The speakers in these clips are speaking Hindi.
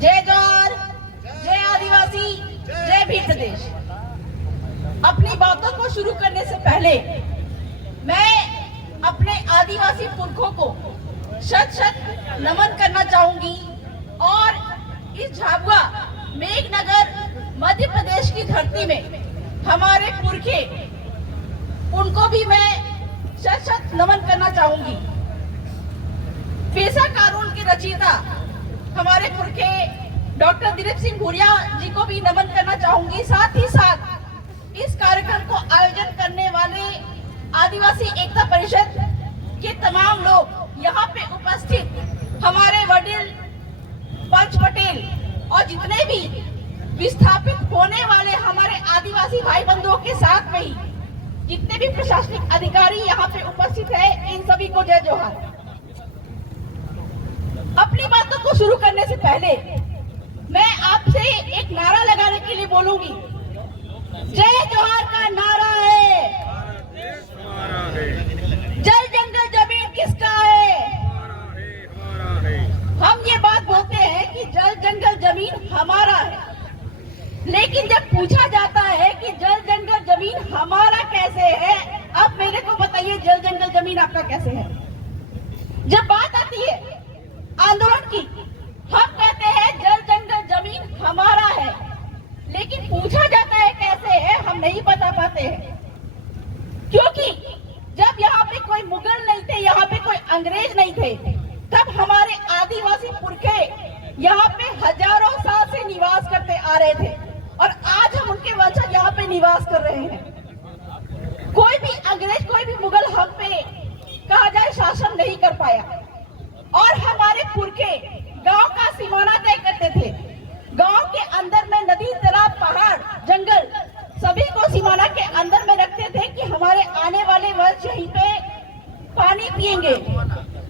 जय जोहार, जय आदिवासी, जय भील प्रदेश। अपनी बातों को शुरू करने से पहले मैं अपने आदिवासी पुरखों को शत शत नमन करना चाहूंगी और इस झाबुआ मेघनगर मध्य प्रदेश की धरती में हमारे पुरखे, उनको भी मैं शत शत नमन करना चाहूंगी। पेशा कानून के रचयिता हमारे पुरखे डॉक्टर दिलीप सिंह भूरिया जी को भी नमन करना चाहूंगी। साथ ही साथ इस कार्यक्रम को आयोजन करने वाले आदिवासी एकता परिषद के तमाम लोग, यहाँ पे उपस्थित हमारे वडील पंच पटेल और जितने भी विस्थापित होने वाले हमारे आदिवासी भाई बंधुओं के साथ में ही जितने भी प्रशासनिक अधिकारी यहाँ पे उपस्थित है, इन सभी को जय जोहार। अपनी बातों को शुरू करने से पहले मैं आपसे एक नारा लगाने के लिए बोलूंगी। जय जोहार का नारा है, जल जंगल जमीन किसका है? हम ये बात बोलते हैं कि जल जंगल जमीन हमारा है, लेकिन जब पूछा जाता है कि जल जंगल जमीन हमारा कैसे है, अब मेरे को बताइए जल जंगल जमीन आपका कैसे है? जब बात आती है आंदोलन की, हम कहते हैं जल जंगल जमीन हमारा है, लेकिन पूछा जाता है कैसे है, हम नहीं बता पाते हैं। क्योंकि जब यहाँ पे कोई मुगल नहीं थे, यहाँ पे कोई अंग्रेज नहीं थे, तब हमारे आदिवासी पुरखे यहाँ पे हजारों साल से निवास करते आ रहे थे और आज हम उनके वंशज यहाँ पे निवास कर रहे हैं। कोई भी अंग्रेज, कोई भी मुगल हम पे कहा जाए शासन नहीं कर पाया और हमारे पुरखे गांव का सीमाना तय करते थे। गांव के अंदर में नदी, तालाब, पहाड़, जंगल सभी को सीमाना के अंदर में रखते थे कि हमारे आने वाले वर्ष यहीं पे पानी पिएंगे,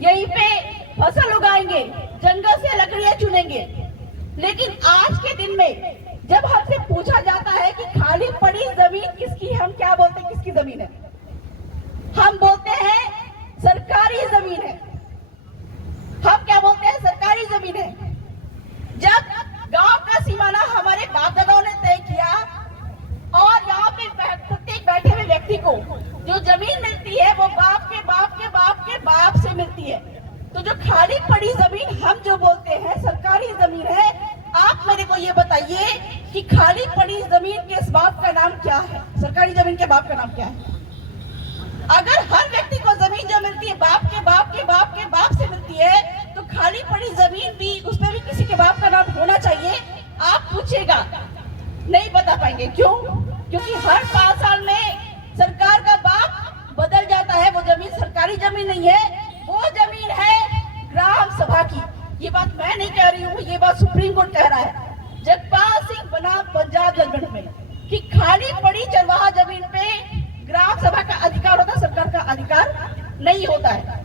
यहीं पे फसल उगाएंगे, जंगल से लकड़ियां चुनेंगे। लेकिन आज के दिन में जब हमसे पूछा जाता है कि खाली पड़ी जमीन किसकी है, हम क्या बोलते हैं किसकी जमीन है? हम बोलते हैं सरकारी जमीन है। हम क्या बोलते हैं? सरकारी जमीन है। जब गांव का सीमाना हमारे बाप दादाओं ने तय किया और यहाँ पे प्रत्येक बैठे हुए व्यक्ति को जो जमीन मिलती है वो बाप के बाप के बाप के बाप से मिलती है। तो जो खाली पड़ी जमीन हम जो बोलते हैं सरकारी जमीन है, आप मेरे को ये बताइए कि खाली पड़ी जमीन के इस बाप का नाम क्या है? सरकारी जमीन के बाप का नाम क्या है? अगर हर व्यक्ति को जमीन जो मिलती है बाप के बाप के बाप के बाप से मिलती है, तो खाली पड़ी जमीन भी, उसमें भी किसी के बाप का नाम होना चाहिए। आप पूछेगा, नहीं बता पाएंगे। क्यों? क्योंकि हर 5 साल में सरकार का बाप बदल जाता है। वो जमीन सरकारी जमीन नहीं है, वो जमीन है ग्राम सभा की। ये बात मैं नहीं कह रही हूँ, ये बात सुप्रीम कोर्ट कह रहा है जगपाल सिंह बनाम पंजाब जजमेंट में, कि खाली पड़ी चरवाहा जमीन पे ग्राम सभा का अधिकार होता है, सरकार का अधिकार नहीं होता है।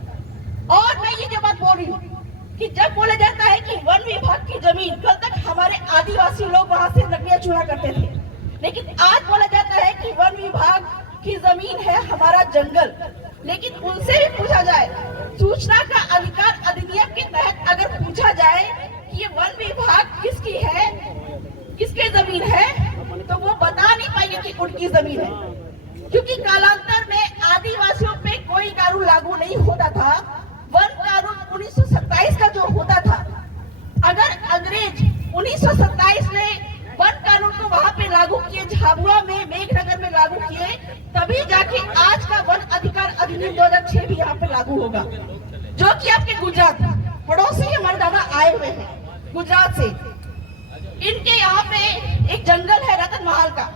और मैं ये जो बात बोल रही हूँ कि जब बोला जाता है कि वन विभाग की जमीन, कल तक हमारे आदिवासी लोग वहां से लकड़ियां चुना करते थे, लेकिन आज बोला जाता है कि वन विभाग की जमीन है हमारा जंगल। लेकिन उनसे भी पूछा जाए, सूचना का अधिकार अधिनियम के तहत अगर पूछा जाए कि ये वन विभाग किसकी है, किसकी जमीन है, तो वो बता नहीं पाएंगे कि उनकी जमीन है। क्योंकि कालांतर में आदिवासियों पे कोई कानून लागू नहीं होता था। वन कानून 1927 का जो होता था, अगर अंग्रेज 1927 में वन कानून को वहां पे लागू किए, झाबुआ में, मेघनगर में लागू किए, तभी जाके आज का वन अधिकार अधिनियम 2006 भी यहाँ पे लागू होगा। जो कि आपके गुजरात पड़ोसी हमारे दादा आए हुए हैं गुजरात से, इनके यहाँ पे एक जंगल है रतन महल का।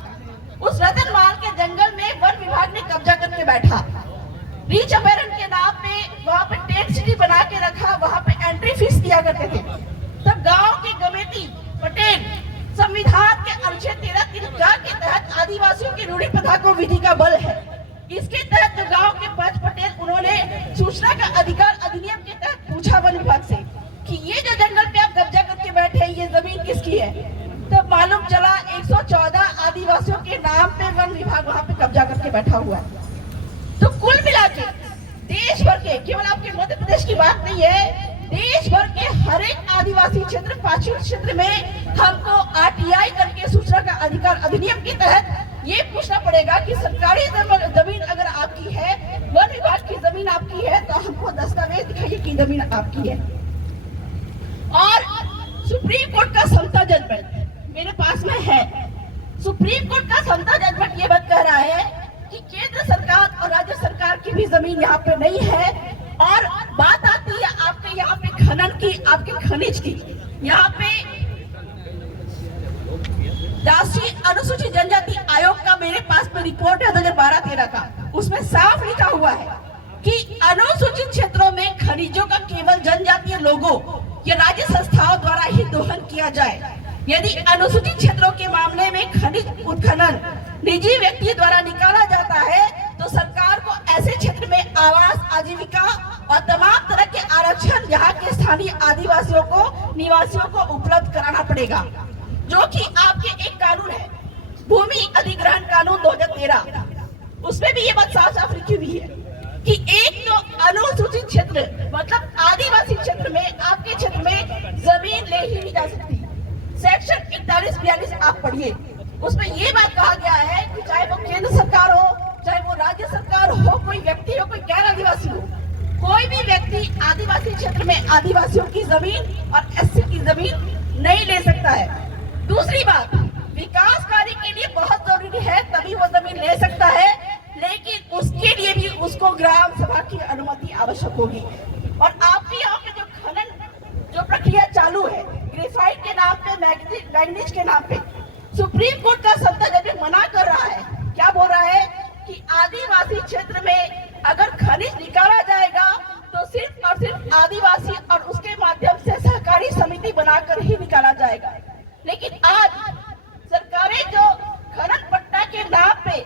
उस रतन महल के जंगल में वन विभाग ने कब्जा करके बैठा, रीच अभयारण्य के नाम पे वहाँ पे टेंट सिटी बना के रखा, वहाँ पे एंट्री फीस दिया करते थे। तब गांव के गमेती पटेल संविधान के अनुच्छेद 13 के तहत आदिवासियों की रूढ़ी प्रथा को विधि का बल है, इसके तहत जो गांव के पंच पटेल, उन्होंने सूचना का अधिकार अधिनियम के तहत पूछा वन विभाग से कि ये जो जंगल पे आप कब्जा करके बैठे हैं, ये जमीन किसकी है? तब मालूम चला 114 आदिवासियों के नाम पे वन विभाग वहाँ पे कब्जा करके बैठा हुआ है। तो कुल मिला के देश भर के, केवल आपके मध्य प्रदेश की बात नहीं है, देश भर के हर एक आदिवासी क्षेत्र, पाक्षिक क्षेत्र में हमको आरटीआई करके सूचना का अधिकार अधिनियम के तहत ये पूछना पड़ेगा कि सरकारी जमीन अगर आपकी है, वन विभाग की जमीन आपकी है, तो हमको दस्तावेज दिखाइए कि जमीन आपकी है। और सुप्रीम कोर्ट का समता जजमेंट मेरे पास में है। सुप्रीम कोर्ट का समता जजमेंट ये बात कह रहा है कि केंद्र सरकार और राज्य सरकार की भी जमीन यहाँ पे नहीं है। और बात आती है आपके यहाँ पे खनन की, आपके खनिज की। यहाँ पे राष्ट्रीय अनुसूचित जनजाति आयोग का मेरे पास में रिपोर्ट है 2012-13 का। उसमें साफ लिखा हुआ है कि अनुसूचित क्षेत्रों में खनिजों का केवल जनजातीय लोगों या राज्य संस्थाओं द्वारा ही दोहन किया जाए। यदि अनुसूचित क्षेत्रों के मामले में खनिज उत्खनन निजी व्यक्ति द्वारा निकाला जाता है तो सरकार को ऐसे क्षेत्र में आवास, आजीविका और तमाम तरह के आरक्षण यहाँ के स्थानीय आदिवासियों को, निवासियों को उपलब्ध कराना पड़ेगा, जो कि आपके एक कानून है, भूमि अधिग्रहण कानून 2013। उसमें भी ये बात साफ साफ लिखी हुई है कि एक तो अनुसूचित क्षेत्र मतलब आदिवासी क्षेत्र में, आपके क्षेत्र में जमीन ले ही नहीं जा सकती। सेक्शन 41-42 आप पढ़िए, उसमें ये बात कहा गया है कि चाहे वो केंद्र सरकार हो, चाहे वो राज्य सरकार हो, कोई व्यक्ति हो, कोई गैर आदिवासी हो, कोई भी व्यक्ति आदिवासी क्षेत्र में आदिवासियों की जमीन और एससी की जमीन नहीं ले सकता है। दूसरी बात, विकास कार्य के लिए बहुत जरूरी है तभी वो जमीन ले सकता है, लेकिन उसके लिए भी उसको ग्राम सभा की अनुमति आवश्यक होगी। और आपके यहाँ पे जो खनन जो प्रक्रिया चालू है, ग्रेफाइट के नाम पे, मैग्नीज के नाम पे, सुप्रीम कोर्ट का समता जजमेंट मना कर रहा है। क्या बोल रहा है कि आदिवासी क्षेत्र में अगर खनिज निकाला जाएगा तो सिर्फ और सिर्फ आदिवासी और उसके माध्यम से सहकारी समिति बनाकर ही निकाला जाएगा। लेकिन आज सरकारें जो खनन पट्टा के नाम पे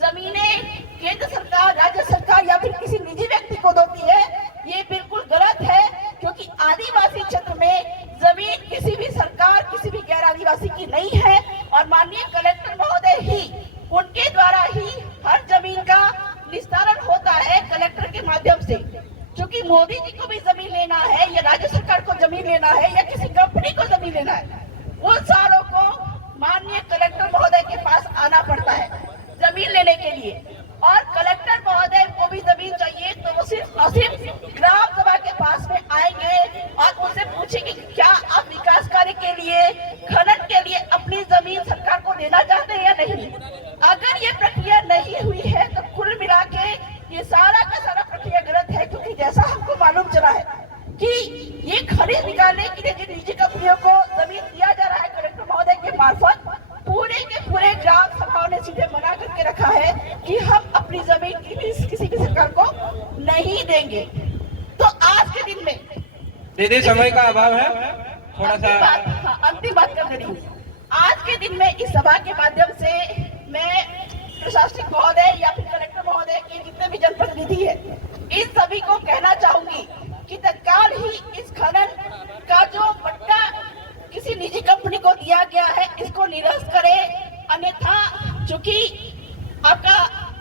जमीनें केंद्र सरकार, राज्य सरकार या फिर किसी निजी व्यक्ति को देती है, ये बिल्कुल गलत है, क्योंकि आदिवासी क्षेत्र में जमीन किसी भी सरकार, किसी भी गैर आदिवासी की नहीं है। और माननीय कलेक्टर महोदय ही, उनके द्वारा ही हर जमीन का निस्तारण होता है कलेक्टर के माध्यम से। क्योंकि मोदी जी को भी जमीन लेना है या राज्य सरकार को जमीन लेना है या किसी कंपनी को जमीन लेना है, उन सारों को माननीय कलेक्टर महोदय के पास आना पड़ता है जमीन लेने के लिए। और कलेक्टर महोदय को भी जमीन चाहिए तो वो सिर्फ और सिर्फ ग्राम सभा के पास में आएंगे और उनसे पूछेंगे कि क्या आप विकास कार्य के लिए, खनन के लिए अपनी जमीन सरकार को देना चाहते हैं या नहीं। अगर ये प्रक्रिया नहीं हुई है तो कुल मिला के ये सारा का सारा प्रक्रिया गलत है। क्योंकि जैसा हमको मालूम चला है कि ये खनिज निकालने के लिए जिन निजी कंपनियों को जमीन दिया जा रहा है कलेक्टर महोदय के मार्फत, पूरे के पूरे ग्राम सभाओं ने सीधे मना करके रखा है कि हम अपनी जमीन किसी भी सरकार को नहीं देंगे। तो आज के दिन में दीदी समय का अभाव है, थोड़ा सा अंतिम बात कर रही हूँ। आज के दिन में इस सभा के माध्यम से मैं प्रशासनिक महोदय या फिर कलेक्टर महोदय के जितने भी जनप्रतिनिधि है, इन सभी को कहना चाहूंगी कि तत्काल ही इस खनन का जो पट्टा किसी निजी कंपनी को दिया गया है, इसको निरस्त करे। अन्यथा चूंकि आपका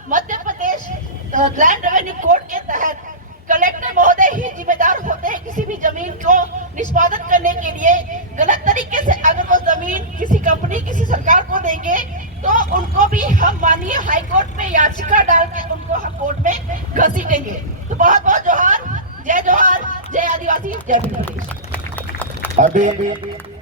Madhya Pradesh land revenue code के तहत कलेक्टर महोदय ही जिम्मेदार होते हैं किसी भी जमीन को निष्पादन करने के लिए। गलत तरीके से अगर वो जमीन किसी कंपनी, किसी सरकार को देंगे तो उनको भी हम माननीय हाई कोर्ट में याचिका डाल के उनको हम कोर्ट में घसीटेंगे। तो बहुत बहुत जोहार, जय जोहार, जय आदिवासी, जय प्रदेश। अभी